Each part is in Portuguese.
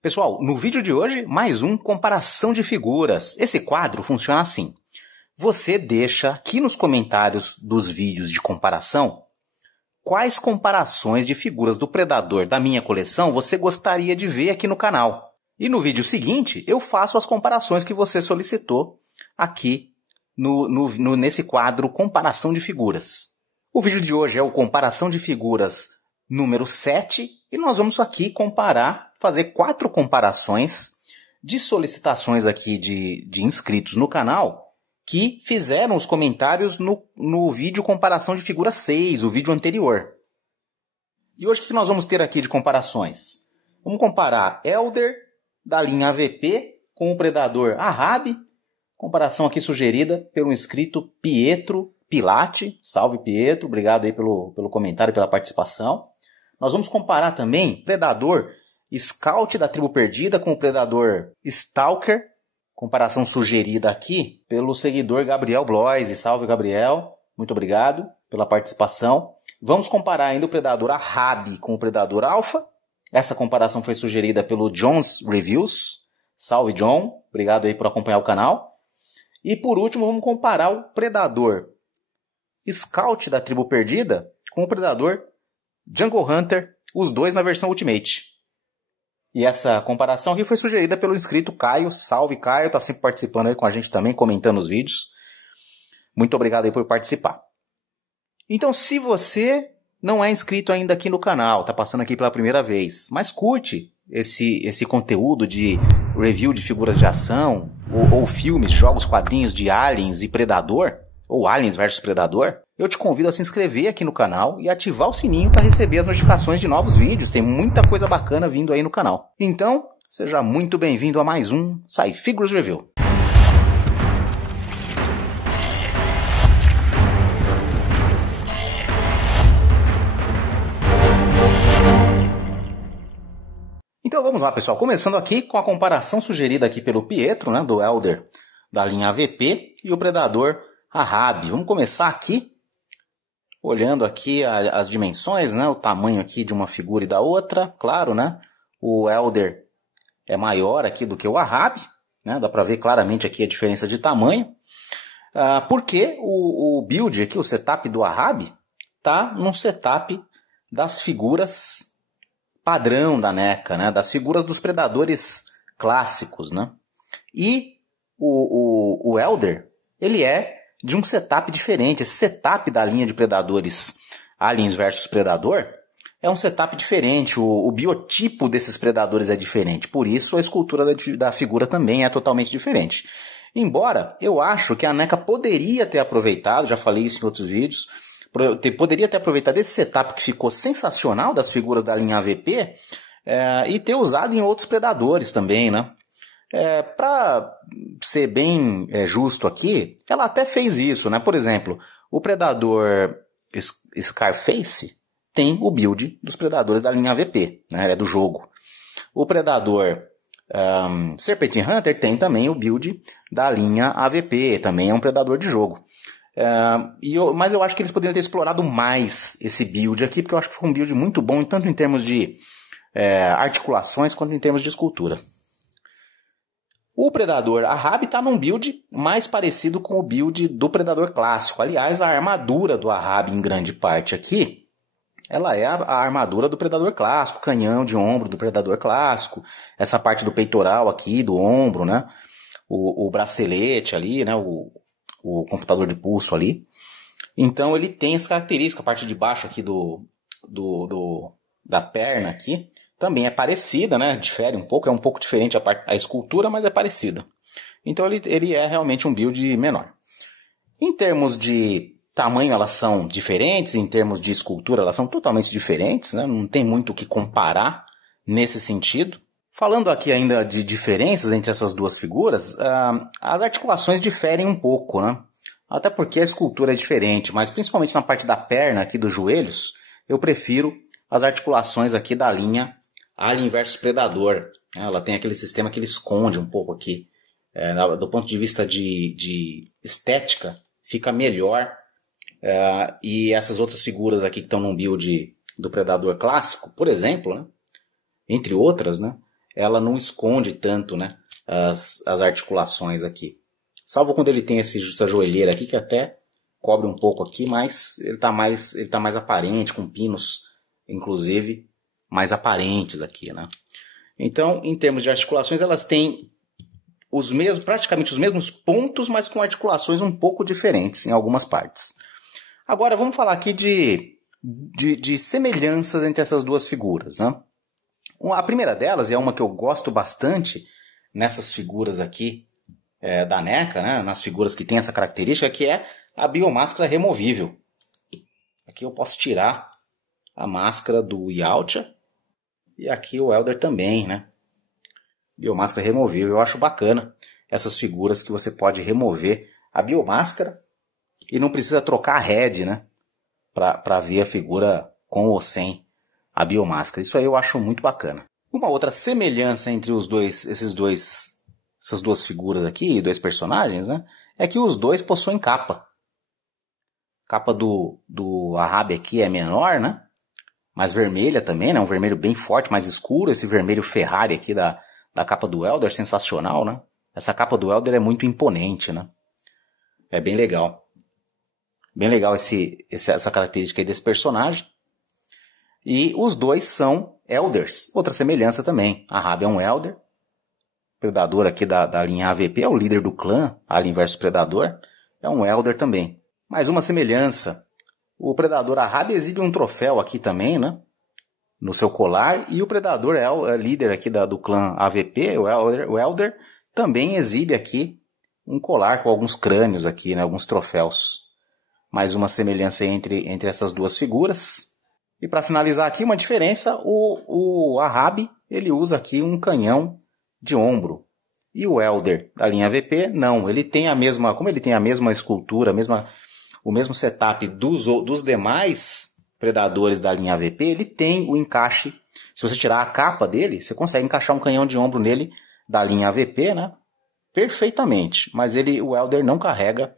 Pessoal, no vídeo de hoje, mais um comparação de figuras. Esse quadro funciona assim. Você deixa aqui nos comentários dos vídeos de comparação quais comparações de figuras do Predador da minha coleção você gostaria de ver aqui no canal. E no vídeo seguinte, eu faço as comparações que você solicitou aqui nesse quadro Comparação de Figuras. O vídeo de hoje é o Comparação de Figuras número 7 e nós vamos aqui fazer 4 comparações de solicitações aqui de inscritos no canal que fizeram os comentários no vídeo Comparação de Figura 6, o vídeo anterior. E hoje o que nós vamos ter aqui de comparações? Vamos comparar Elder da linha AVP com o Predador Ahab, comparação aqui sugerida pelo inscrito Pietro Pilati. Salve Pietro, obrigado aí pelo comentário, pela participação. Nós vamos comparar também Predador Scout da Tribo Perdida com o Predador Stalker. Comparação sugerida aqui pelo seguidor Gabriel Bloise. Salve Gabriel, muito obrigado pela participação. Vamos comparar ainda o Predador Ahab com o Predador Alpha. Essa comparação foi sugerida pelo John's Reviews. Salve John, obrigado aí por acompanhar o canal. E por último vamos comparar o Predador Scout da Tribo Perdida com o Predador Jungle Hunter, os dois na versão Ultimate. E essa comparação aqui foi sugerida pelo inscrito Caio. Salve Caio, está sempre participando aí com a gente também, comentando os vídeos. Muito obrigado aí por participar. Então, se você não é inscrito ainda aqui no canal, está passando aqui pela primeira vez, mas curte esse conteúdo de review de figuras de ação, ou filmes, jogos, quadrinhos de Aliens e Predador, ou Aliens vs Predador, eu te convido a se inscrever aqui no canal e ativar o sininho para receber as notificações de novos vídeos. Tem muita coisa bacana vindo aí no canal. Então, seja muito bem-vindo a mais um SciFigures Review. Então vamos lá, pessoal. Começando aqui com a comparação sugerida aqui pelo Pietro, né, do Elder da linha AVP e o Predador Ahab. Vamos começar aqui olhando aqui as dimensões, né, o tamanho aqui de uma figura e da outra. Claro, né, o Elder é maior aqui do que o Ahab, né, dá para ver claramente aqui a diferença de tamanho. Porque o build aqui, o setup do Ahab, tá num setup das figuras padrão da NECA, né, das figuras dos predadores clássicos, né? E o Elder, ele é de um setup diferente. Esse setup da linha de predadores Aliens vs Predador é um setup diferente. O biotipo desses predadores é diferente. Por isso a escultura da figura também é totalmente diferente. Embora eu acho que a NECA poderia ter aproveitado, já falei isso em outros vídeos, poderia ter aproveitado esse setup que ficou sensacional das figuras da linha AVP e ter usado em outros predadores também, né? Para ser bem justo aqui, ela até fez isso, né? Por exemplo, o Predador Scarface tem o build dos predadores da linha AVP, né? É do jogo. O Predador Serpent Hunter tem também o build da linha AVP, também é um predador de jogo. Mas eu acho que eles poderiam ter explorado mais esse build aqui, porque eu acho que foi um build muito bom, tanto em termos de articulações quanto em termos de escultura. O Predador Ahab está num build mais parecido com o build do Predador clássico. Aliás, a armadura do Ahab, em grande parte aqui, ela é a armadura do Predador clássico, canhão de ombro do Predador clássico, essa parte do peitoral aqui, do ombro, né? O bracelete ali, né? O computador de pulso ali. Então ele tem essa característica, a parte de baixo aqui da perna aqui, também é parecida, né? Difere um pouco, é um pouco diferente a escultura, mas é parecida. Então ele é realmente um build menor. Em termos de tamanho elas são diferentes, em termos de escultura elas são totalmente diferentes, né? Não tem muito o que comparar nesse sentido. Falando aqui ainda de diferenças entre essas duas figuras, as articulações diferem um pouco, né? Até porque a escultura é diferente, mas principalmente na parte da perna, aqui dos joelhos, eu prefiro as articulações aqui da linha Alien vs Predador. Ela tem aquele sistema que ele esconde um pouco aqui. Do ponto de vista de estética, fica melhor. E essas outras figuras aqui que estão num build do Predador clássico, por exemplo, né? Entre outras, né? ela não esconde tanto, né, as articulações aqui. Salvo quando ele tem essa joelheira aqui, que até cobre um pouco aqui, mas ele tá mais aparente, com pinos, inclusive, mais aparentes aqui, né? Então, em termos de articulações, elas têm praticamente os mesmos pontos, mas com articulações um pouco diferentes em algumas partes. Agora, vamos falar aqui de semelhanças entre essas duas figuras, né? A primeira delas, e é uma que eu gosto bastante nessas figuras aqui da NECA, né? Nas figuras que tem essa característica, que é a biomáscara removível. Aqui eu posso tirar a máscara do Yautja e aqui o Elder também, né? Biomáscara removível. Eu acho bacana essas figuras que você pode remover a biomáscara e não precisa trocar a head, né? Para ver a figura com ou sem a biomáscara. Isso aí eu acho muito bacana. Uma outra semelhança entre essas duas figuras aqui, dois personagens, né? É que os dois possuem capa. A capa do Ahab aqui é menor, né? Mais vermelha também, né? Um vermelho bem forte, mais escuro. Esse vermelho Ferrari aqui da capa do Elder, sensacional, né? Essa capa do Elder é muito imponente, né? É bem legal. Bem legal essa característica aí desse personagem. E os dois são Elders. Outra semelhança também. Ahab é um Elder. Predador aqui da linha AVP. É o líder do clã. Alien vs Predador. É um Elder também. Mais uma semelhança. O Predador Ahab exibe um troféu aqui também, né? No seu colar. E o Predador líder aqui do clã AVP, o Elder, também exibe aqui um colar com alguns crânios aqui, né? Alguns troféus. Mais uma semelhança entre essas duas figuras. E para finalizar aqui, uma diferença, o Ahab, ele usa aqui um canhão de ombro. E o Elder da linha AVP, não. Ele tem como ele tem a mesma escultura, o mesmo setup dos demais predadores da linha AVP, ele tem o encaixe. Se você tirar a capa dele, você consegue encaixar um canhão de ombro nele da linha AVP, né? Perfeitamente. Mas o Elder não carrega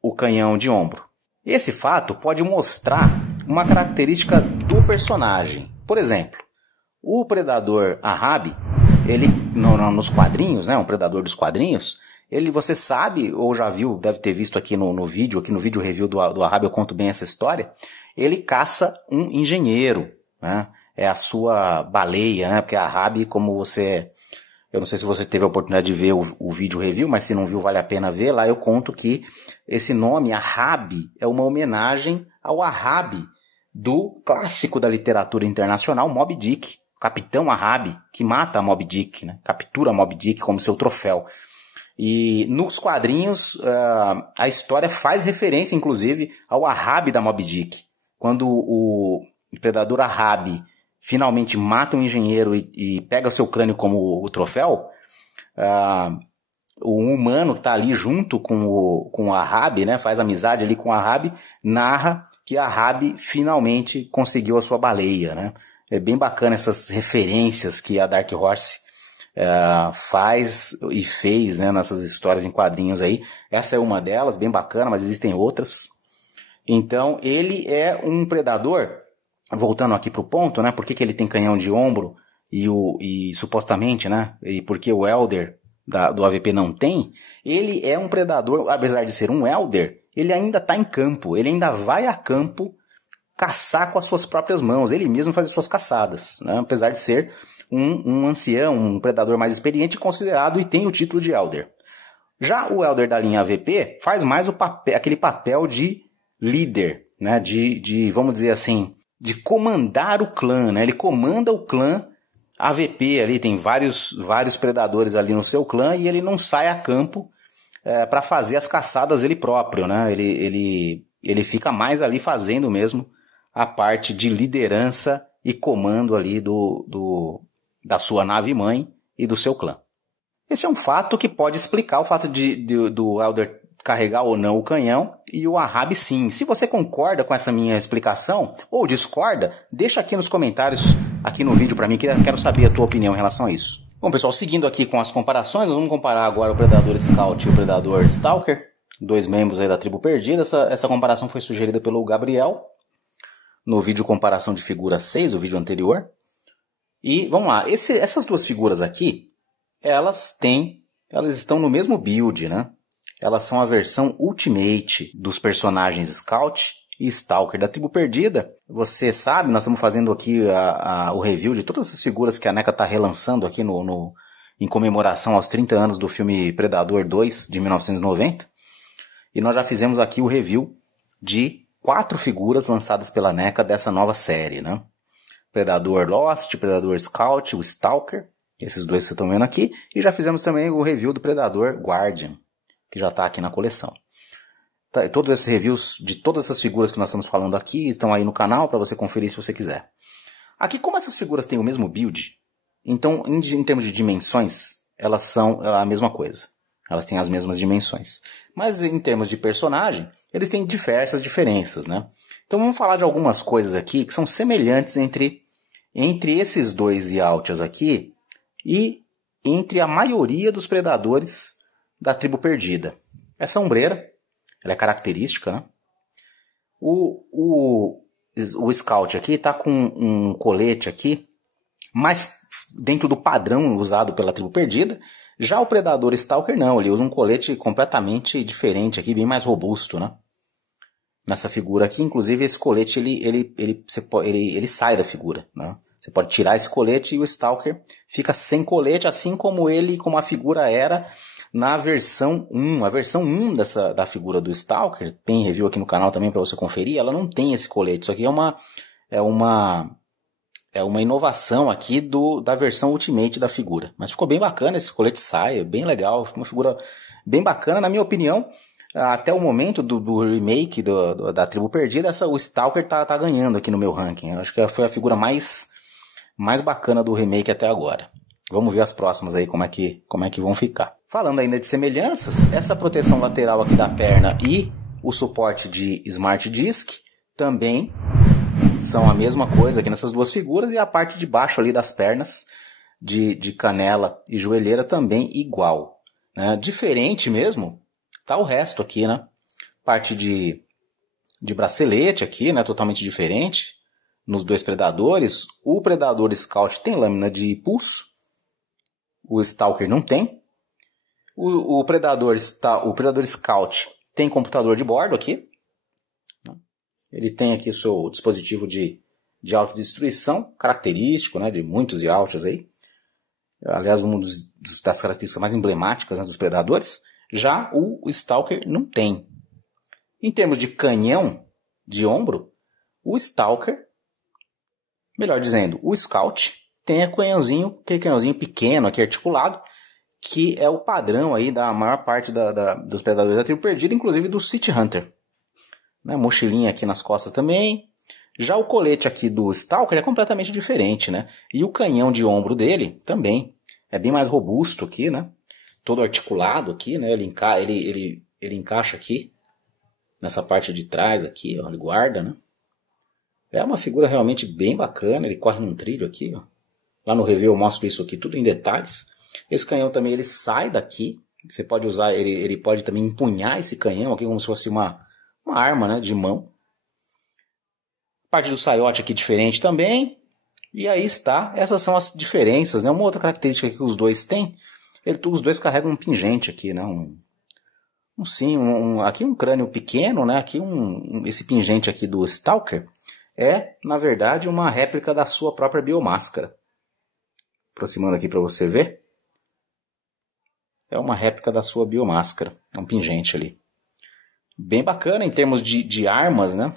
o canhão de ombro. Esse fato pode mostrar uma característica do personagem. Por exemplo, o predador Ahab, ele nos quadrinhos, né, um predador dos quadrinhos, você sabe, ou já viu, deve ter visto aqui no vídeo review do Ahab, eu conto bem essa história, ele caça um engenheiro, né? É a sua baleia, né? Porque a Ahab, eu não sei se você teve a oportunidade de ver o vídeo review, mas se não viu, vale a pena ver. Lá eu conto que esse nome, Ahab, é uma homenagem ao Ahab do clássico da literatura internacional, Moby Dick. Capitão Ahab, que mata Moby Dick, né? Captura Moby Dick como seu troféu. E nos quadrinhos, a história faz referência, inclusive, ao Ahab da Moby Dick. Quando o predador Ahab finalmente mata um engenheiro e pega seu crânio como o troféu, o humano que está ali junto com o Ahab, né, faz amizade ali com o Ahab, narra que Ahab finalmente conseguiu a sua baleia, né? É bem bacana essas referências que a Dark Horse faz e fez, né, nessas histórias em quadrinhos aí. Essa é uma delas, bem bacana, mas existem outras. Então, ele é um predador, voltando aqui para o ponto, né, por que ele tem canhão de ombro e supostamente, né, e por que o Elder do AVP não tem, ele é um predador, apesar de ser um Elder, ele ainda está em campo, ele ainda vai a campo caçar com as suas próprias mãos, ele mesmo faz as suas caçadas, né, apesar de ser um ancião, um predador mais experiente considerado e tem o título de Elder. Já o Elder da linha AVP faz mais aquele papel de líder, né, vamos dizer assim, de comandar o clã, né, ele comanda o clã AVP ali, tem vários predadores ali no seu clã e ele não sai a campo para fazer as caçadas ele próprio, né, ele fica mais ali fazendo mesmo a parte de liderança e comando ali da sua nave-mãe e do seu clã. Esse é um fato que pode explicar o fato do Elder carregar ou não o canhão e o Ahab sim. Se você concorda com essa minha explicação ou discorda, deixa aqui nos comentários, aqui no vídeo para mim, que eu quero saber a tua opinião em relação a isso. Bom, pessoal, seguindo aqui com as comparações, nós vamos comparar agora o Predador Scout e o Predador Stalker, dois membros aí da tribo perdida. Essa comparação foi sugerida pelo Gabriel no vídeo comparação de figura 6, o vídeo anterior. E vamos lá, essas duas figuras aqui, elas estão no mesmo build, né? Elas são a versão Ultimate dos personagens Scout e Stalker da Tribo Perdida. Você sabe, nós estamos fazendo aqui o review de todas as figuras que a NECA está relançando aqui em comemoração aos 30 anos do filme Predador 2 de 1990. E nós já fizemos aqui o review de 4 figuras lançadas pela NECA dessa nova série, né? Predador Lost, Predador Scout, o Stalker, esses dois que vocês estão vendo aqui. E já fizemos também o review do Predador Guardian, que já está aqui na coleção. Todos esses reviews de todas essas figuras que nós estamos falando aqui estão aí no canal para você conferir se você quiser. Aqui, como essas figuras têm o mesmo build, então em termos de dimensões, elas são a mesma coisa. Elas têm as mesmas dimensões. Mas em termos de personagem, eles têm diversas diferenças, né? Então vamos falar de algumas coisas aqui que são semelhantes entre esses dois Yautias aqui e entre a maioria dos predadores da Tribo Perdida. Essa ombreira, ela é característica, né? O Scout aqui está com um colete aqui, mais dentro do padrão usado pela Tribo Perdida. Já o Predador Stalker não, ele usa um colete completamente diferente aqui, bem mais robusto, né? Nessa figura aqui, inclusive, esse colete ele sai da figura, né? Você pode tirar esse colete e o Stalker fica sem colete, assim como a figura era na versão 1. A versão 1 da figura do Stalker, tem review aqui no canal também para você conferir, ela não tem esse colete. Isso aqui é uma inovação aqui da versão Ultimate da figura. Mas ficou bem bacana, esse colete sai, é bem legal, ficou uma figura bem bacana, na minha opinião. Até o momento do remake da Tribo Perdida, o Stalker tá ganhando aqui no meu ranking. Eu acho que foi a figura mais bacana do remake até agora. Vamos ver as próximas aí, como é que vão ficar. Falando ainda de semelhanças, essa proteção lateral aqui da perna e o suporte de Smart Disc também são a mesma coisa aqui nessas duas figuras, e a parte de baixo ali das pernas, de canela e joelheira, também igual, né? Diferente mesmo tá o resto aqui, né? Parte de bracelete aqui, né? Totalmente diferente nos dois predadores. O Predador Scout tem lâmina de pulso, o Stalker não tem. O Predador Scout tem computador de bordo aqui. Ele tem aqui o seu dispositivo de autodestruição, característico, né, de muitos Yautias aí. Aliás, uma das características mais emblemáticas, né, dos predadores. Já o Stalker não tem. Em termos de canhão de ombro, o Stalker, melhor dizendo, o Scout, tem aquele canhãozinho pequeno aqui articulado, que é o padrão aí da maior parte dos predadores da Tribo Perdida, inclusive do City Hunter. Né? Mochilinha aqui nas costas também. Já o colete aqui do Stalker é completamente diferente, né? E o canhão de ombro dele também é bem mais robusto aqui, né? Todo articulado aqui, né? Ele encaixa aqui nessa parte de trás aqui, ó, ele guarda, né? É uma figura realmente bem bacana, ele corre num trilho aqui, ó. Lá no review eu mostro isso aqui tudo em detalhes. Esse canhão também ele sai daqui, você pode usar, ele pode também empunhar esse canhão aqui como se fosse uma arma, né, de mão. Parte do saiote aqui diferente também. E aí está, essas são as diferenças, né? Uma outra característica que os dois têm, os dois carregam um pingente aqui, né? Aqui um crânio pequeno, né? Aqui esse pingente aqui do Stalker é, na verdade, uma réplica da sua própria biomáscara. Aproximando aqui para você ver. É uma réplica da sua biomáscara. É um pingente ali. Bem bacana em termos de armas, né?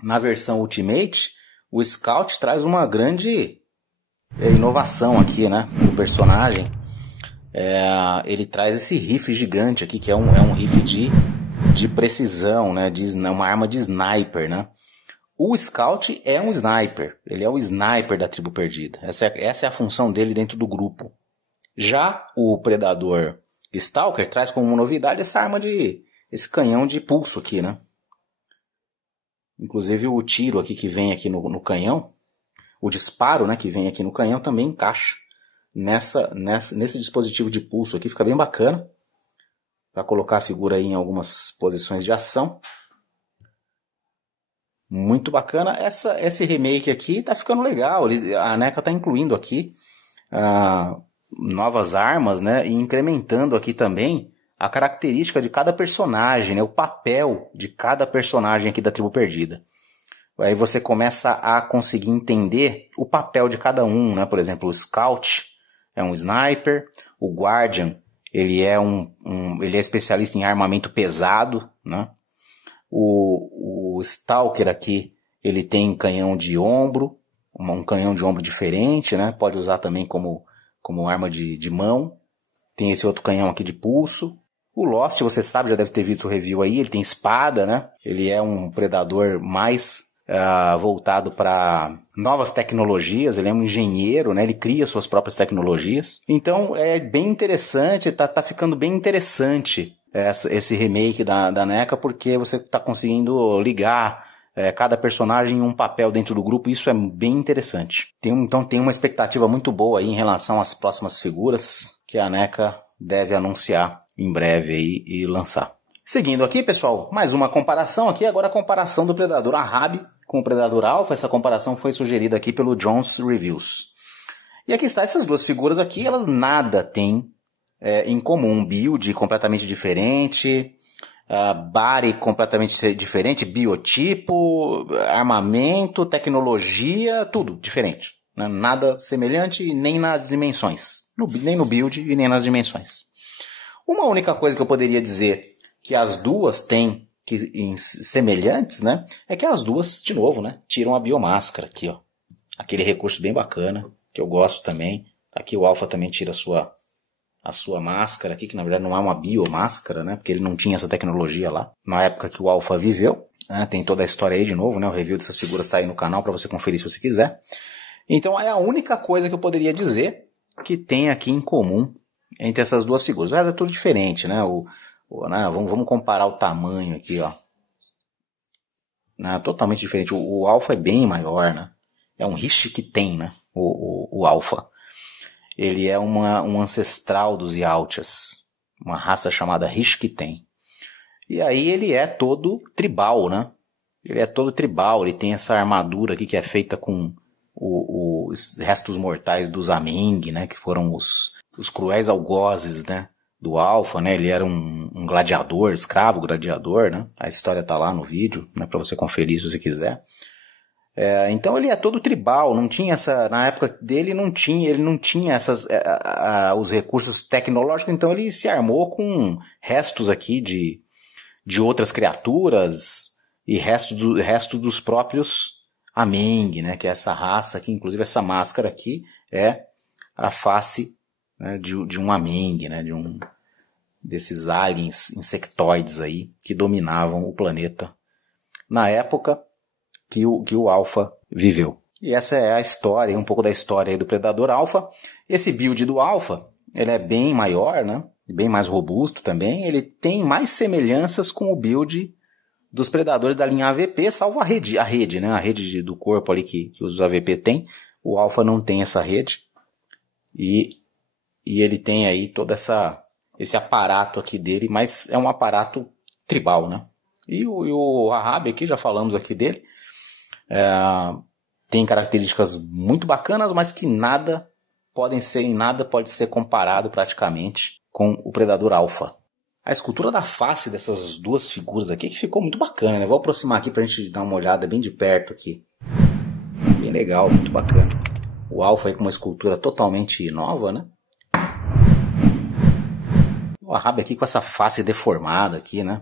Na versão Ultimate, o Scout traz uma grande inovação aqui, né? O personagem. Ele traz esse rifle gigante aqui, que é um rifle de precisão, né? Uma arma de sniper, né? O Scout é um sniper. Ele é o sniper da Tribo Perdida. Essa é a função dele dentro do grupo. Já o Predador Stalker traz como novidade esse canhão de pulso aqui, né? Inclusive o tiro aqui que vem aqui no canhão, o disparo, né, que vem aqui no canhão também encaixa nesse dispositivo de pulso aqui. Fica bem bacana para colocar a figura aí em algumas posições de ação. Muito bacana. Esse remake aqui tá ficando legal. A NECA tá incluindo aqui novas armas, né? E incrementando aqui também a característica de cada personagem, né? O papel de cada personagem aqui da Tribo Perdida. Aí você começa a conseguir entender o papel de cada um, né? Por exemplo, o Scout é um sniper, o Guardian ele é ele é especialista em armamento pesado, né? O Stalker aqui ele tem canhão de ombro, um canhão de ombro diferente, né? Pode usar também como arma de mão. Tem esse outro canhão aqui de pulso. O Lost, você sabe, já deve ter visto o review aí, ele tem espada, né? Ele é um predador mais voltado para novas tecnologias, ele é um engenheiro, né? Ele cria suas próprias tecnologias. Então é bem interessante, tá ficando bem interessante esse remake da NECA, porque você está conseguindo ligar cada personagem em um papel dentro do grupo, isso é bem interessante. Então tem uma expectativa muito boa aí em relação às próximas figuras que a NECA deve anunciar em breve aí e lançar. Seguindo aqui, pessoal, mais uma comparação aqui, agora a comparação do Predador Ahab com o Predador Alpha. Essa comparação foi sugerida aqui pelo Jones Reviews. E aqui está, essas duas figuras aqui, elas nada têm em comum. Build completamente diferente, body completamente diferente, biotipo, armamento, tecnologia, tudo diferente. Né? Nada semelhante nem nas dimensões. Nem no build e nem nas dimensões. Uma única coisa que eu poderia dizer que as duas têm semelhantes, né? É que as duas, de novo, né? Tiram a biomáscara aqui, ó. Aquele recurso bem bacana, que eu gosto também. Aqui o Alpha também tira a sua máscara aqui, que na verdade não é uma biomáscara, né? Porque ele não tinha essa tecnologia lá, na época que o Alpha viveu. Né? Tem toda a história aí de novo, né? O review dessas figuras está aí no canal para você conferir se você quiser. Então é a única coisa que eu poderia dizer que tem aqui em comum entre essas duas figuras. É tudo diferente, né? Né? Vamos comparar o tamanho aqui, ó. Né? Totalmente diferente. O Alpha é bem maior, né? É um Rish que tem, né? O Alpha. Ele é um ancestral dos Yautjas. Uma raça chamada Rish que tem. E aí ele é todo tribal, né? Ele é todo tribal. Ele tem essa armadura aqui que é feita com os restos mortais dos Ameng, né? Que foram os cruéis algozes, né? Do Alpha, né? Ele era um gladiador, escravo gladiador, né? A história tá lá no vídeo, né? Para você conferir se você quiser. Então ele é todo tribal, não tinha na época dele ele não tinha os recursos tecnológicos, então ele se armou com restos aqui de outras criaturas e resto dos próprios Ameng, né? Que é essa raça aqui, inclusive essa máscara aqui é a face, né, de um Ameng, né? Desses aliens insectoides aí que dominavam o planeta na época que o Alpha viveu. E essa é a história, um pouco da história aí do Predador Alpha. Esse build do Alpha, ele é bem maior, né? Bem mais robusto também. Ele tem mais semelhanças com o build dos Predadores da linha AVP, salvo a rede, né? A rede do corpo ali que os AVP tem. O Alpha não tem essa rede. E ele tem aí todo esse aparato aqui dele, mas é um aparato tribal, né? E o Ahab aqui, já falamos aqui dele, tem características muito bacanas, mas que em nada pode ser comparado praticamente com o Predador Alpha. A escultura da face dessas duas figuras aqui que ficou muito bacana, né? Vou aproximar aqui pra gente dar uma olhada bem de perto aqui. Bem legal, muito bacana. O Alpha aí com uma escultura totalmente nova, né? O Ahab aqui com essa face deformada aqui, né?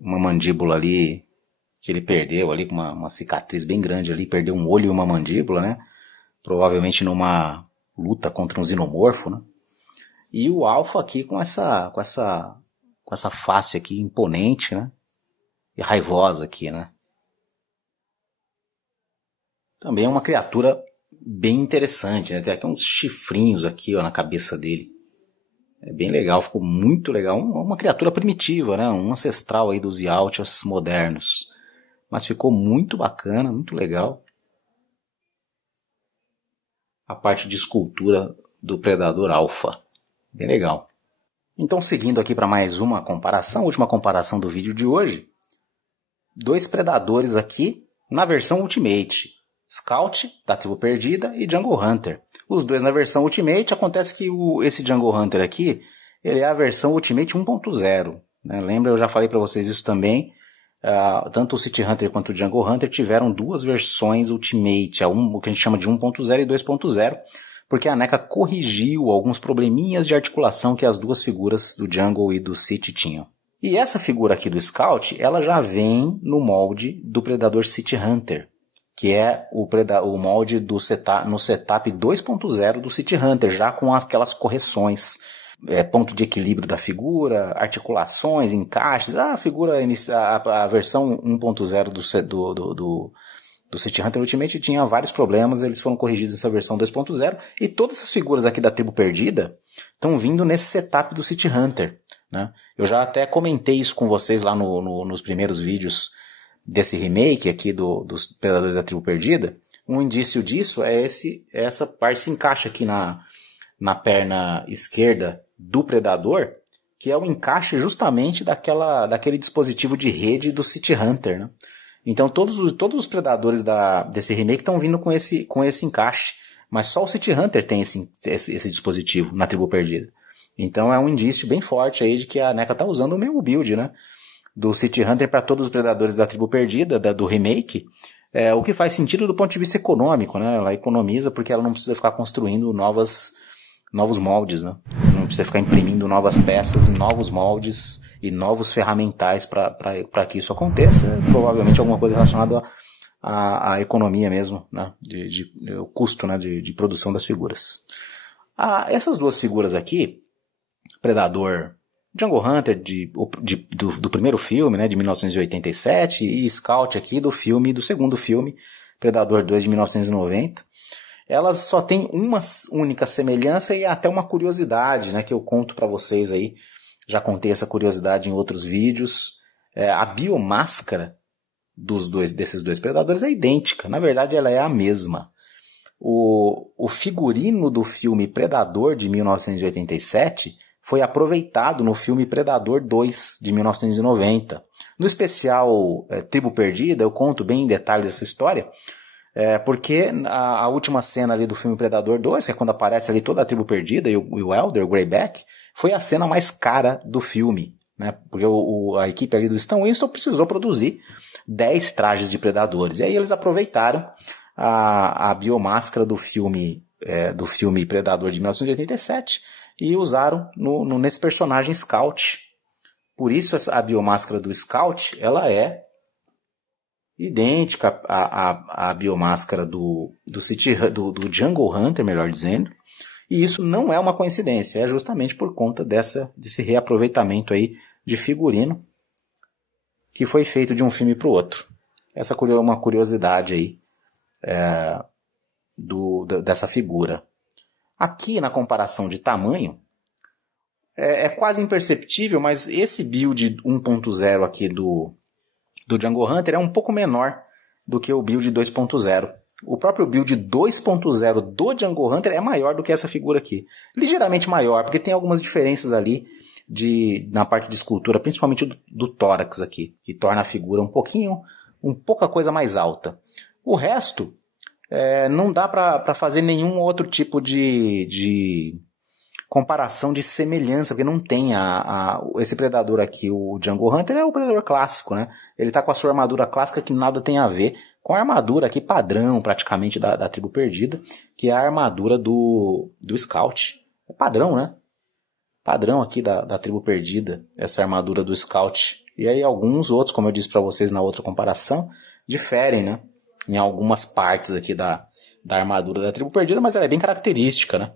Uma mandíbula ali que ele perdeu ali, com uma cicatriz bem grande ali, perdeu um olho e uma mandíbula, né? Provavelmente numa luta contra um xenomorfo, né? E o Alpha aqui com essa face aqui imponente, né? E raivosa aqui, né? Também é uma criatura bem interessante, né? Tem aqui uns chifrinhos aqui, ó, na cabeça dele. É bem legal, ficou muito legal. Uma criatura primitiva, né? Um ancestral aí dos Yautjas modernos. Mas ficou muito bacana, muito legal. A parte de escultura do Predador Alpha. Bem legal. Então, seguindo aqui para mais uma comparação, última comparação do vídeo de hoje. dois predadores aqui na versão Ultimate. Scout, da Tribo Perdida, e Jungle Hunter. Os dois na versão Ultimate. Acontece que esse Jungle Hunter aqui, ele é a versão Ultimate 1.0. Né? Lembra, eu já falei para vocês isso também. Tanto o City Hunter quanto o Jungle Hunter tiveram duas versões Ultimate. O que a gente chama de 1.0 e 2.0. Porque a NECA corrigiu alguns probleminhas de articulação que as duas figuras do Jungle e do City tinham. E essa figura aqui do Scout, ela já vem no molde do Predador City Hunter, que é o molde no setup 2.0 do City Hunter, já com aquelas correções, ponto de equilíbrio da figura, articulações, encaixes. A versão 1.0 do City Hunter Ultimate tinha vários problemas, eles foram corrigidos nessa versão 2.0, e todas essas figuras aqui da Tribo Perdida estão vindo nesse setup do City Hunter. Né? Eu já até comentei isso com vocês lá nos primeiros vídeos desse remake aqui dos Predadores da Tribo Perdida. Um indício disso é essa parte se encaixa aqui na perna esquerda do Predador, que é o encaixe justamente daquele dispositivo de rede do City Hunter. Né? Então todos os Predadores desse remake estão vindo com esse encaixe, mas só o City Hunter tem esse dispositivo na Tribo Perdida. Então é um indício bem forte aí de que a NECA está usando o mesmo build, né? Do City Hunter para todos os Predadores da Tribo Perdida, do remake, o que faz sentido do ponto de vista econômico, né? Ela economiza porque ela não precisa ficar construindo novos moldes, né? Não precisa ficar imprimindo novas peças, novos moldes e novos ferramentais para que isso aconteça. Provavelmente alguma coisa relacionada à economia mesmo, né? O custo, né? de produção das figuras. Essas duas figuras aqui, Predador Jungle Hunter do primeiro filme, né, de 1987, e Scout aqui do segundo filme, Predador 2 de 1990. Elas só têm uma única semelhança e até uma curiosidade, né, que eu conto para vocês aí. Já contei essa curiosidade em outros vídeos. A biomáscara desses dois predadores é idêntica. Na verdade, ela é a mesma. O figurino do filme Predador de 1987 foi aproveitado no filme Predador 2 de 1990. No especial Tribo Perdida, eu conto bem em detalhes essa história, porque a última cena ali do filme Predador 2, que é quando aparece ali toda a Tribo Perdida e o Elder, o Greyback, foi a cena mais cara do filme, né? Porque a equipe ali do Stan Winston precisou produzir 10 trajes de predadores. E aí eles aproveitaram a biomáscara do filme Predador de 1987 e usaram nesse personagem Scout. Por isso a biomáscara do Scout ela é idêntica à biomáscara do Jungle Hunter, melhor dizendo. E isso não é uma coincidência, é justamente por conta desse reaproveitamento aí de figurino que foi feito de um filme para o outro. Essa é uma curiosidade aí dessa figura. Aqui na comparação de tamanho, é quase imperceptível, mas esse build 1.0 aqui do Jungle Hunter é um pouco menor do que o build 2.0. O próprio build 2.0 do Jungle Hunter é maior do que essa figura aqui. Ligeiramente maior, porque tem algumas diferenças ali na parte de escultura, principalmente do tórax aqui, que torna a figura pouca coisa mais alta. O resto, não dá para fazer nenhum outro tipo de comparação de semelhança, porque não tem esse predador aqui, o Jungle Hunter é o predador clássico, né? Ele tá com a sua armadura clássica que nada tem a ver com a armadura aqui padrão, praticamente, da Tribo Perdida, que é a armadura do Scout. É padrão, né? Padrão aqui da Tribo Perdida, essa armadura do Scout. E aí alguns outros, como eu disse para vocês na outra comparação, diferem, né? Em algumas partes aqui da armadura da Tribo Perdida, mas ela é bem característica, né?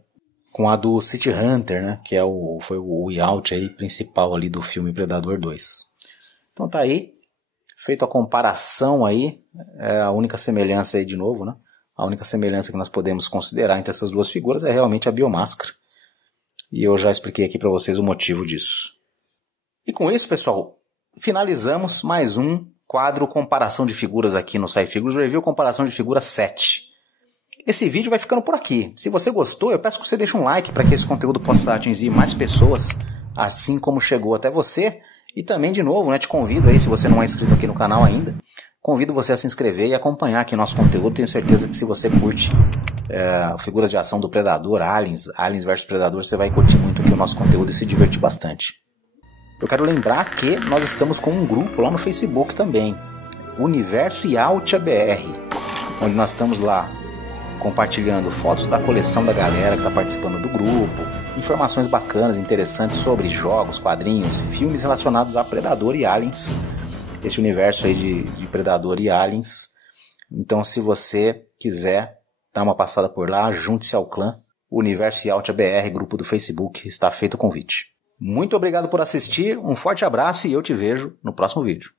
Com a do City Hunter, né? Que foi o layout aí principal ali do filme Predador 2. Então tá aí, feito a comparação aí, a única semelhança aí de novo, né? A única semelhança que nós podemos considerar entre essas duas figuras é realmente a biomáscara. E eu já expliquei aqui para vocês o motivo disso. E com isso, pessoal, finalizamos mais um quadro comparação de figuras aqui no SciFigures Review, comparação de figuras 7. Esse vídeo vai ficando por aqui. Se você gostou, eu peço que você deixe um like para que esse conteúdo possa atingir mais pessoas, assim como chegou até você. E também, de novo, né, te convido aí, se você não é inscrito aqui no canal ainda, convido você a se inscrever e acompanhar aqui nosso conteúdo. Tenho certeza que se você curte figuras de ação do Predador, Aliens vs Predador, você vai curtir muito aqui o nosso conteúdo e se divertir bastante. Eu quero lembrar que nós estamos com um grupo lá no Facebook também, Universo Yautia BR, onde nós estamos lá compartilhando fotos da coleção da galera que está participando do grupo, informações bacanas, interessantes sobre jogos, quadrinhos e filmes relacionados a Predador e Aliens, esse universo aí de Predador e Aliens. Então, se você quiser dar uma passada por lá, junte-se ao clã Universo Yautia BR, grupo do Facebook, está feito o convite. Muito obrigado por assistir, um forte abraço e eu te vejo no próximo vídeo.